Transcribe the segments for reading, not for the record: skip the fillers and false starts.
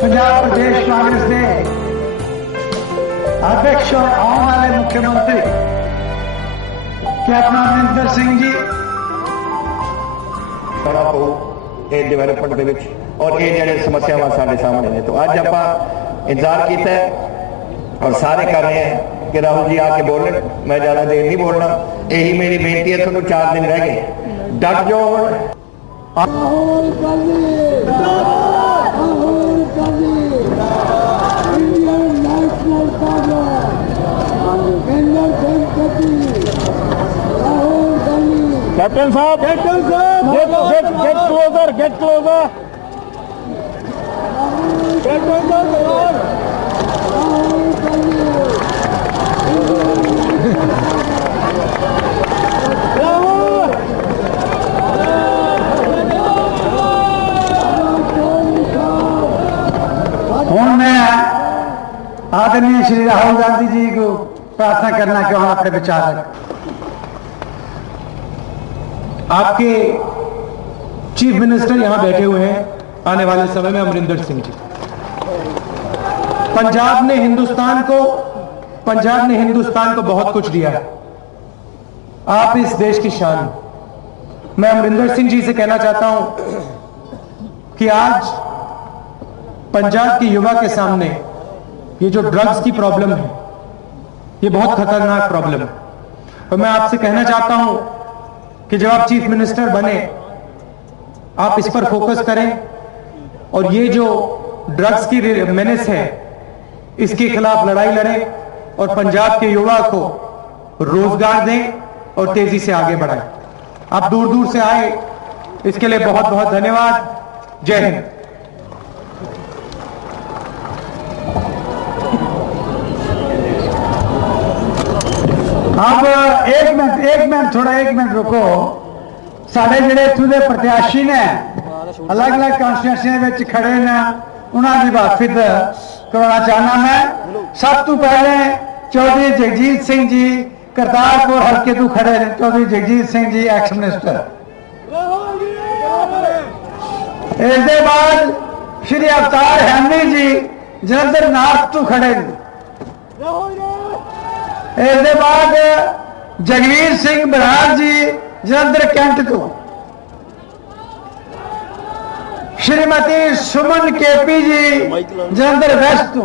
पंजाब प्रदेश कांग्रेस के अध्यक्ष और आने वाले मुख्यमंत्री कैप्टन अमरिंदर सिंह जी डेवलपमेंट और ये जड़े समस्यावां साडे सामने ने तो अज आप इंतजार किया और सारे कर रहे हैं कि राहुल जी आके बोलन। मैं ज्यादा देर नहीं बोलना, यही मेरी बेनती है। थोड़ा 4 दिन रह गए, डट जाओ। कैप्टन साहब, गेट क्लोजर, गेट क्लोजर, हूँ मैं आदरणीय श्री राहुल गांधी जी को प्रार्थना करना कि वहां अपने विचार रखें। आपके चीफ मिनिस्टर यहां बैठे हुए हैं, आने वाले समय में अमरिंदर सिंह जी। पंजाब ने हिंदुस्तान को बहुत कुछ दिया है। आप इस देश की शान। मैं अमरिंदर सिंह जी से कहना चाहता हूं कि आज पंजाब के युवा के सामने ये जो ड्रग्स की प्रॉब्लम है, ये बहुत खतरनाक प्रॉब्लम है। और मैं आपसे कहना चाहता हूं कि जब आप चीफ मिनिस्टर बने, आप इस पर फोकस करें और ये जो ड्रग्स की मेनेस है, इसके खिलाफ लड़ाई लड़ें और पंजाब के युवा को रोजगार दें और तेजी से आगे बढ़ाएं। आप दूर दूर से आए, इसके लिए बहुत बहुत धन्यवाद। जय हिंद। अब एक मिनट रुको। साढ़े जिहड़े इत्थों दे प्रत्याशी ने अलग अलग कॉन्स्टिट्यूएंसी खड़े ने, उन्होंने वाकिफ करवाना चाहना मैं। सब तो पहले चौधरी जगजीत सिंह जी करतारपुर हल्के तो खड़े ने। Chaudhary Jagjit Singh ji ex minister. इसके बाद श्री अवतार हैमी जी जलंधर नार्थ तो खड़े ने। इसके बाद जगवीर सिंह बराड़ जी जलंधर कैंट तो, श्रीमती सुमन केपी जी जलंधर वेस्ट तो,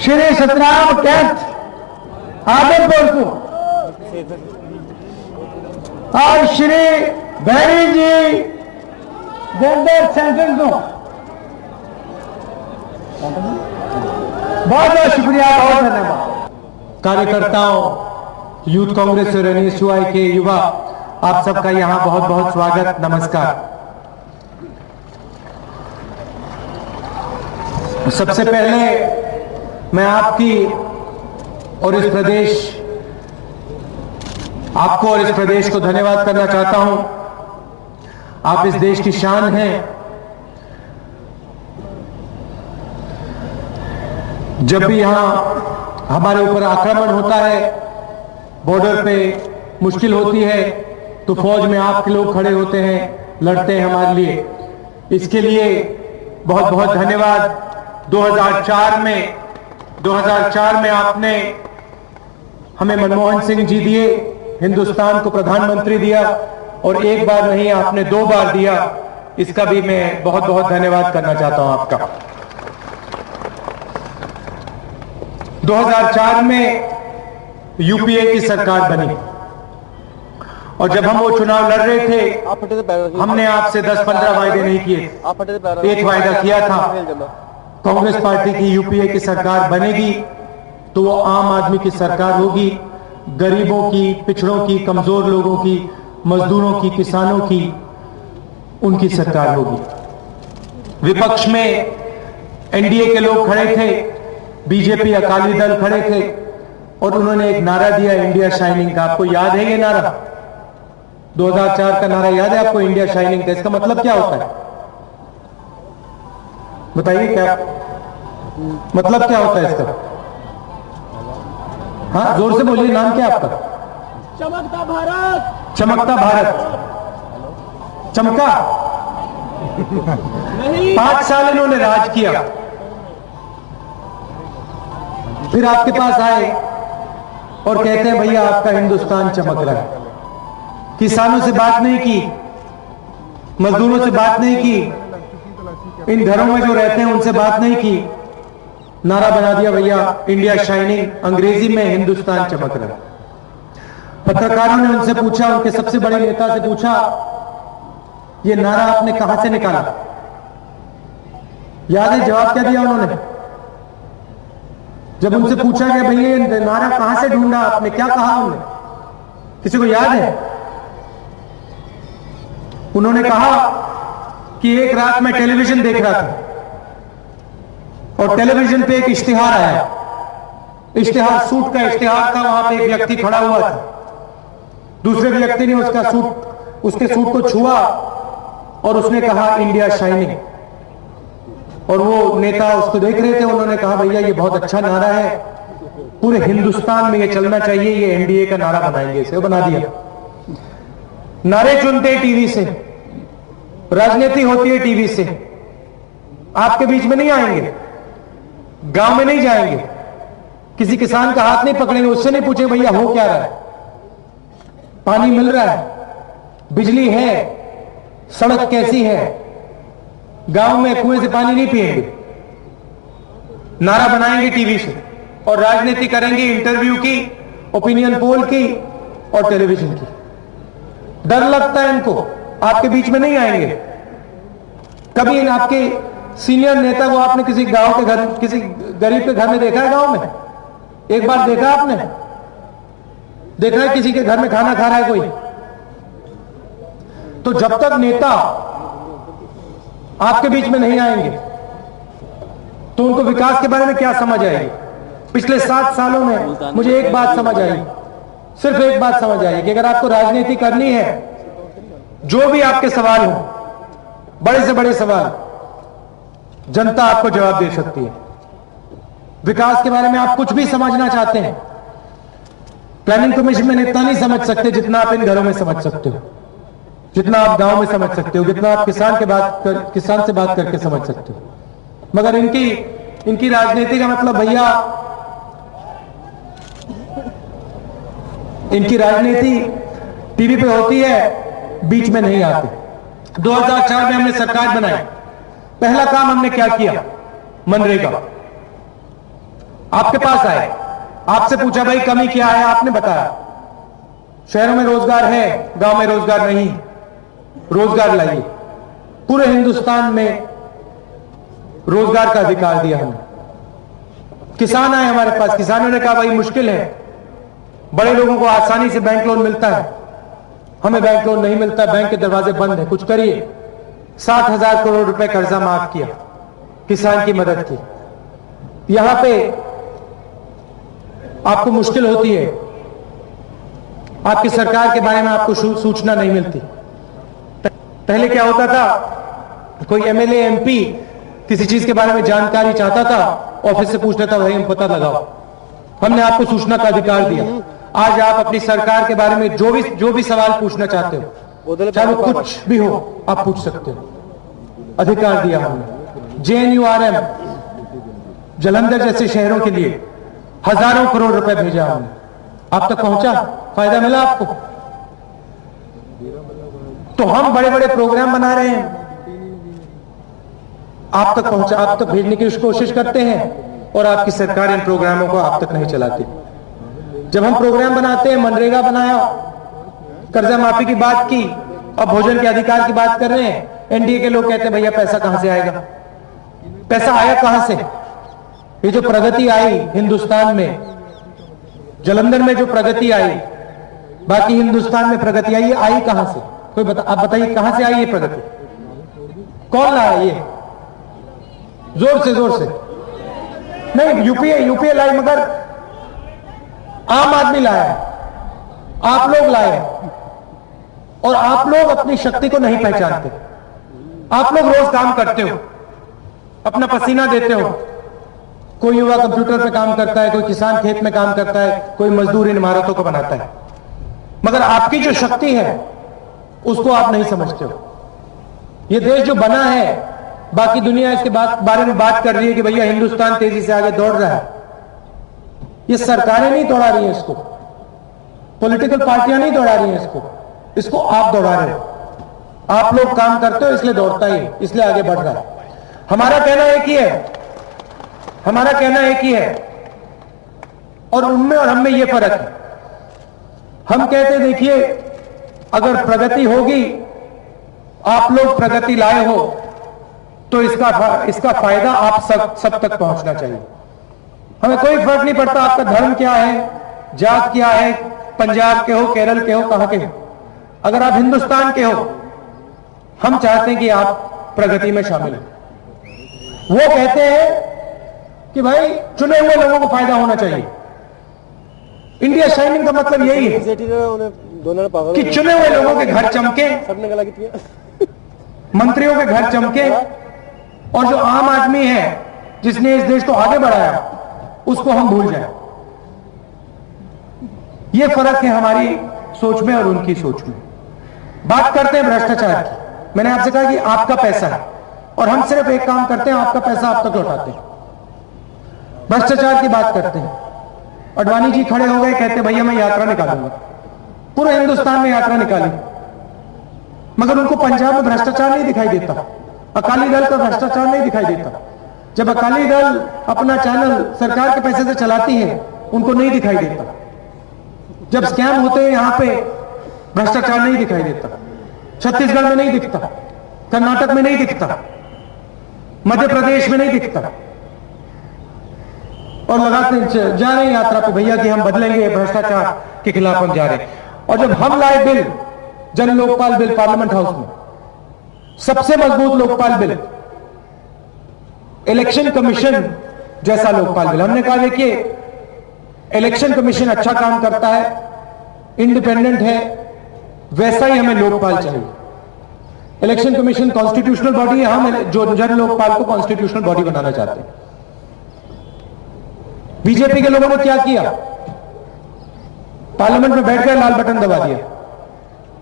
श्री सतराम कैंट आदमपुर को, और श्री बैरी जी जलंधर सेंट्रल तो। बहुत बहुत शुक्रिया, बहुत धन्यवाद। कार्यकर्ताओं, यूथ कांग्रेस और एनएसयूआई के युवा, आप सबका यहां बहुत बहुत स्वागत, नमस्कार। सबसे पहले मैं आपकी और इस प्रदेश, आपको और इस प्रदेश को धन्यवाद करना चाहता हूं। आप इस देश की शान हैं। जब भी यहां हमारे ऊपर आक्रमण होता है, बॉर्डर पे मुश्किल होती है, तो फौज में आपके लोग खड़े होते हैं, लड़ते हैं हमारे लिए। इसके लिए बहुत बहुत धन्यवाद। 2004 में आपने हमें मनमोहन सिंह जी दिए, हिंदुस्तान को प्रधानमंत्री दिया, और एक बार नहीं आपने 2 बार दिया। इसका भी मैं बहुत बहुत धन्यवाद करना चाहता हूं आपका। 2004 में यूपीए की सरकार बनी, और जब हम वो चुनाव लड़ रहे थे, हमने आपसे 10-15 वायदे नहीं किए। एक वायदा किया था, कांग्रेस पार्टी की यूपीए की सरकार बनेगी तो वो आम आदमी की सरकार होगी, गरीबों की, पिछड़ों की, कमजोर लोगों की, मजदूरों की, किसानों की, उनकी सरकार होगी। विपक्ष में एनडीए के लोग खड़े थे, बीजेपी, अकाली दल खड़े थे, और उन्होंने एक नारा दिया, इंडिया शाइनिंग का। आपको याद है ये नारा? 2004 का नारा याद है आपको, इंडिया शाइनिंग का? इसका मतलब क्या होता है बताइए, क्या मतलब क्या होता है इसका? हाँ, जोर से बोलिए, नाम क्या आपका? चमकता भारत। चमकता भारत। चमका नहीं। 5 साल इन्होंने राज किया, फिर आपके पास आए और कहते हैं भैया आपका हिंदुस्तान चमक रहा है। किसानों से बात नहीं की, मजदूरों से बात नहीं की, इन घरों में जो रहते हैं उनसे बात नहीं की। नारा बना दिया भैया इंडिया शाइनिंग, अंग्रेजी में हिंदुस्तान चमक रहा है। पत्रकारों ने उनसे पूछा, उनके सबसे बड़े नेता से पूछा, ये नारा आपने कहां से निकाला? याद है जवाब क्या दिया उन्होंने? जब उनसे पूछा गया भैया ये नारा कहां से ढूंढा आपने, क्या कहा उन्होंने? किसी को याद है? उन्होंने कहा कि एक रात मैं टेलीविजन देख रहा था और टेलीविजन पे एक इश्तिहार आया। इश्तिहार, सूट का इश्तिहार था, वहां पे एक व्यक्ति खड़ा हुआ था। दूसरे व्यक्ति ने उसके सूट को छुआ और उसने कहा इंडिया शाइनिंग। और वो नेता उसको देख रहे थे, उन्होंने कहा भैया ये बहुत अच्छा नारा है, पूरे हिंदुस्तान में ये चलना चाहिए, ये एनडीए का नारा बनाएंगे। इसे बना दिया। नारे चुनते हैं टीवी से, राजनीति होती है टीवी से। आपके बीच में नहीं आएंगे, गांव में नहीं जाएंगे, किसी किसान का हाथ नहीं पकड़ेंगे, उससे नहीं पूछे भैया हो क्या रहा है, पानी मिल रहा है, बिजली है, सड़क कैसी है। गांव में कुएं से पानी नहीं पिएंगे, नारा बनाएंगे टीवी से और राजनीति करेंगे, इंटरव्यू की, ओपिनियन पोल की और टेलीविजन की। डर लगता है इनको, आपके बीच में नहीं आएंगे। कभी इन आपके सीनियर नेता को आपने किसी गांव के घर, किसी गरीब के घर में देखा है? गांव में एक बार देखा आपने? देखा है किसी के घर में खाना खा रहा है कोई? तो जब तक नेता आपके बीच में नहीं आएंगे तो उनको विकास के बारे में क्या समझ आएगी? पिछले 7 सालों में मुझे एक बात समझ आई, सिर्फ एक बात समझ आई कि अगर आपको राजनीति करनी है, जो भी आपके सवाल हो, बड़े से बड़े सवाल, जनता आपको जवाब दे सकती है। विकास के बारे में आप कुछ भी समझना चाहते हैं, प्लानिंग कमीशन में इतना नहीं समझ सकते जितना आप इन घरों में समझ सकते हो, जितना आप गांव में समझ सकते हो, जितना आप किसान से बात करके समझ सकते हो। मगर इनकी राजनीति का मतलब भैया इनकी राजनीति टीवी पे होती है, बीच में नहीं आते। 2004 में हमने सरकार बनाई, पहला काम हमने क्या किया, मनरेगा। आपके पास आए, आपसे पूछा भाई कमी क्या है, आपने बताया शहरों में रोजगार है, गांव में रोजगार नहीं, रोजगार लाइए। पूरे हिंदुस्तान में रोजगार का अधिकार दिया हमने। किसान आए हमारे पास, किसानों ने कहा भाई मुश्किल है, बड़े लोगों को आसानी से बैंक लोन मिलता है, हमें बैंक लोन नहीं मिलता, बैंक के दरवाजे बंद है, कुछ करिए। 60,000 करोड़ रुपए कर्जा माफ किया, किसान की मदद की। यहां पे आपको मुश्किल होती है, आपकी सरकार के बारे में आपको सूचना नहीं मिलती। पहले क्या होता था, कोई एमएलए एमपी किसी चीज के बारे में जानकारी चाहता था, ऑफिस से पूछ लेता, भाई हम पता लगाओ। हमने आपको सूचना का अधिकार दिया। आज आप अपनी सरकार के बारे में जो भी सवाल पूछना चाहते हो, चाहे वो कुछ भी हो, आप पूछ सकते हो, अधिकार दिया हमने। JNURM जालंधर जैसे शहरों के लिए हजारों करोड़ रुपए भेजा हमने, आप तक पहुंचा, फायदा मिला आपको? तो हम बड़े बड़े प्रोग्राम बना रहे हैं, आप तक पहुंचा, आप तक भेजने की कोशिश करते हैं, और आपकी सरकार इन प्रोग्रामों को आप तक नहीं चलाती। जब हम प्रोग्राम बनाते हैं, मनरेगा बनाया, कर्जा माफी की बात की, अब भोजन के अधिकार की बात कर रहे हैं, एनडीए के लोग कहते हैं भैया पैसा कहां से आएगा? पैसा आया कहां से? ये जो प्रगति आई हिंदुस्तान में, जालंधर में जो प्रगति आई, बाकी हिंदुस्तान में प्रगति आई, ये आई कहां से? कोई आप बताइए कहां से आई ये प्रगति? कौन लाया ये? जोर से नहीं, यूपीए लाई, मगर आम आदमी लाया, आप लोग लाए, और आप लोग अपनी शक्ति को नहीं पहचानते। आप लोग रोज काम करते हो, अपना पसीना देते हो, कोई युवा कंप्यूटर पे काम करता है, कोई किसान खेत में काम करता है, कोई मजदूर इन इमारतों को बनाता है, मगर आपकी जो शक्ति है उसको आप नहीं समझते हो। ये देश जो बना है, बाकी दुनिया इसके बारे में बात कर रही है कि भैया हिंदुस्तान तेजी से आगे दौड़ रहा है, ये सरकारें नहीं दौड़ा रही हैं इसको, पॉलिटिकल पार्टियां नहीं दौड़ा रही हैं इसको आप दौड़ा रहे हो। आप लोग काम करते हो, इसलिए दौड़ता ही, इसलिए आगे बढ़ रहा है। हमारा कहना एक ही है, और उनमें और हम में ये फर्क है। हम कहते देखिए, अगर प्रगति होगी, आप लोग प्रगति लाए हो, तो इसका फायदा आप सब तक पहुंचना चाहिए। हमें कोई फर्क नहीं पड़ता आपका धर्म क्या है, जात क्या है, पंजाब के हो, केरल के हो, कहां के हो, अगर आप हिंदुस्तान के हो, हम चाहते हैं कि आप प्रगति में शामिल हो। वो कहते हैं कि भाई चुने हुए लोगों को फायदा होना चाहिए। इंडिया शाइनिंग का मतलब यही है कि चुने हुए लोगों के घर चमके, मंत्रियों के घर चमके, और जो आम आदमी है जिसने इस देश को आगे बढ़ाया, उसको हम भूल जाएं। यह फर्क है हमारी सोच में और उनकी सोच में। बात करते हैं भ्रष्टाचार की। मैंने आपसे कहा कि आपका पैसा है, और हम सिर्फ एक काम करते हैं, आपका पैसा आप तक लौटाते हैं। भ्रष्टाचार की बात करते हैं, अडवाणी जी खड़े हो गए, कहते भैया मैं यात्रा निकालूंगा, पूरे हिंदुस्तान में यात्रा निकाली, मगर उनको पंजाब में भ्रष्टाचार नहीं दिखाई देता, अकाली दल का भ्रष्टाचार नहीं दिखाई देता। जब अकाली दल अपना चैनल सरकार के पैसे से चलाती है, उनको नहीं दिखाई देता। जब स्कैम होते हैं यहां पे, भ्रष्टाचार नहीं दिखाई देता। छत्तीसगढ़ में नहीं दिखता, कर्नाटक में नहीं दिखता, मध्य प्रदेश में नहीं दिखता, और लगाते जा रहे हैं यात्रा पे भैया कि हम बदलेंगे, भ्रष्टाचार के खिलाफ हम जा रहे हैं। और जब हम लाए बिल, जन लोकपाल बिल, पार्लियामेंट हाउस में सबसे मजबूत लोकपाल बिल, इलेक्शन कमीशन जैसा लोकपाल बिल, हमने कहा देखिए इलेक्शन कमीशन अच्छा काम करता है, इंडिपेंडेंट है, वैसा ही हमें लोकपाल चाहिए। इलेक्शन कमीशन कॉन्स्टिट्यूशनल बॉडी है, हम जो जन लोकपाल को कॉन्स्टिट्यूशनल बॉडी बनाना चाहते हैं। बीजेपी के लोगों ने क्या किया, पार्लियामेंट में बैठ गए, लाल बटन दबा दिया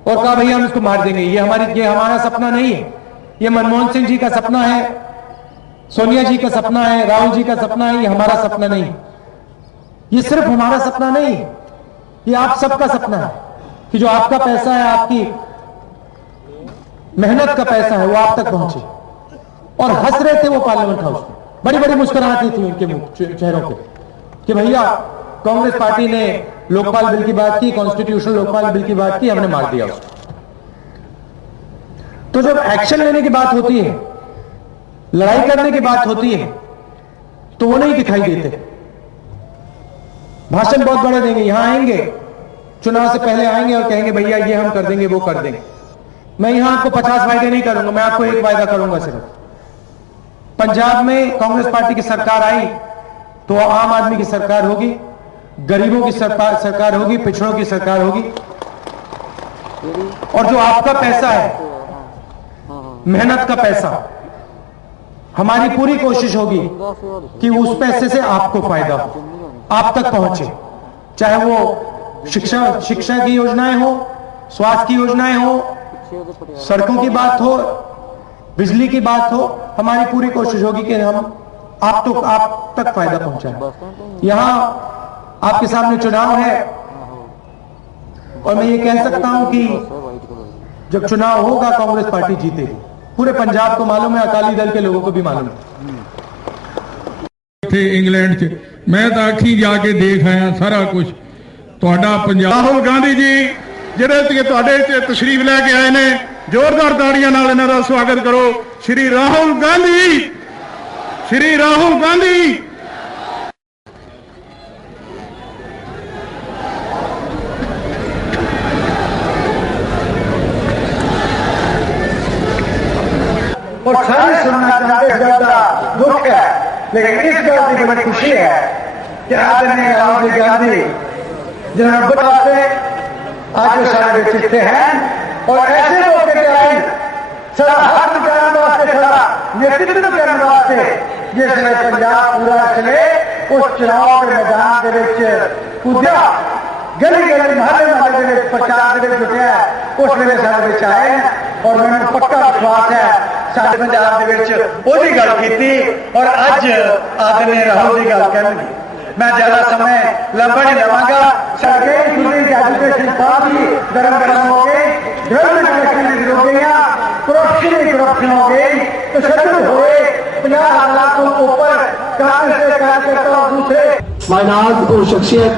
और कहा भैया हम इसको मार देंगे। ये हमारा सपना नहीं है, ये मनमोहन सिंह जी का सपना है, सोनिया जी का सपना है, राहुल जी का सपना है, ये हमारा सपना नहीं। ये सिर्फ हमारा सपना नहीं है, ये आप सबका सपना है कि जो आपका पैसा है, आपकी मेहनत का पैसा है, वो आप तक पहुंचे। और हंस रहे थे वो पार्लियामेंट हाउस में, बड़ी बड़ी मुस्कुराहटें थी उनके चेहरों पे कि भैया कांग्रेस पार्टी ने लोकपाल बिल की बात की, कॉन्स्टिट्यूशनल लोकपाल बिल की बात की, हमने मार दिया उसको। तो जब एक्शन लेने की बात होती है, लड़ाई करने की बात होती है, तो वो नहीं दिखाई देते। भाषण बहुत बड़े देंगे, यहां आएंगे, चुनाव से पहले आएंगे और कहेंगे भैया ये हम कर देंगे, वो कर देंगे। मैं यहां आपको 50 वायदे नहीं करूंगा, मैं आपको एक वायदा करूंगा सिर्फ। पंजाब में कांग्रेस पार्टी की सरकार आई तो आम आदमी की सरकार होगी, गरीबों की सरकार होगी, पिछड़ों की सरकार होगी। और जो आपका पैसा है, मेहनत का पैसा, हमारी पूरी कोशिश होगी कि उस पैसे से आपको फायदा हो, आप तक पहुंचे। चाहे वो शिक्षा की योजनाएं हो, स्वास्थ्य की योजनाएं हो, सड़कों की बात हो, बिजली की बात हो, हमारी पूरी कोशिश होगी कि हम आप तक फायदा पहुंचाएं। यहां आपके सामने चुनाव है और मैं ये कह सकता हूं कि जब चुनाव होगा कांग्रेस पार्टी जीतेगी। पूरे पंजाब को मालूम है, अकाली दल के लोगों को भी मालूम है। इंग्लैंड च मैं तो अखी जाके देख आया सारा कुछ तुहाडा पंजाब। राहुल गांधी जी ਜਿਹੜੇ ਤੁਹਾਡੇ ਚ ਤਸ਼ਰੀਫ ਲੈ ਕੇ ਆਏ ਨੇ, ਜ਼ੋਰਦਾਰ ਤਾੜੀਆਂ ਨਾਲ ਇਹਨਾਂ ਦਾ ਸਵਾਗਤ ਕਰੋ। ਸ਼੍ਰੀ ਰਾਹੁਲ ਗਾਂਧੀ, ਸ਼੍ਰੀ ਰਾਹੁਲ ਗਾਂਧੀ। और सारे सुनना चाहते इस गल का दुख है, लेकिन इस गल की बड़ी खुशी है कि आदरणीय राहुल गांधी जिन्होंने बताते आज सारे चिट्ठे हैं और ऐसे लोग आए सारा हाथ करने वास्ते, सारा नेतृत्व करने वास्ते, जिसने पंजाब पूरा चले उस चुनाव के मैदान के कूदा, गली गली महले महले प्रचार के जुटिया, उस वे सारे आए और मैंने पक्का विश्वास है सारे पंजाब के गल की और अज आदरणीय राहुल की गल करेंगे। मैं ज्यादा समय लंबा नहीं लवांगा। एजुकेशन काफी गरम गरम हो गई, गवर्नमेंट इलेक्शन हो गई, करप्शन हो गई, तशद्दुद हुए, 50 लाख को ऊपर कांग्रेस के कार्यकर्ता और दूसरे मायनात और शख्सियत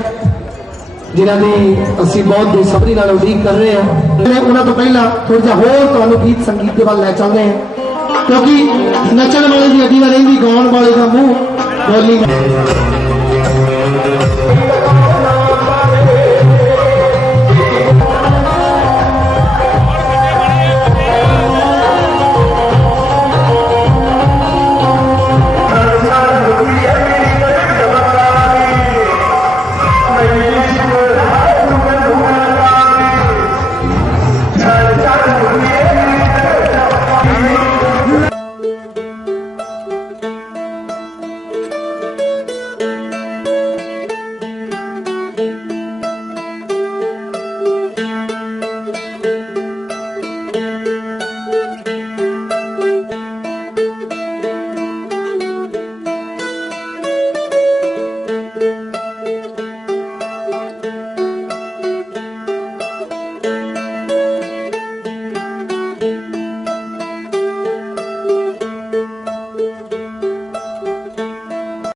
जिन्हों की असी बहुत बेसब्री नाल उम्मीद कर रहे हैं। उन्होंने तो पहला थोड़ा जिहा होर तुहानूं गीत संगीत के वाल लै चल रहे हैं, क्योंकि नचण वाले की अड्डी रही, गाउण वाले का मुंह बोली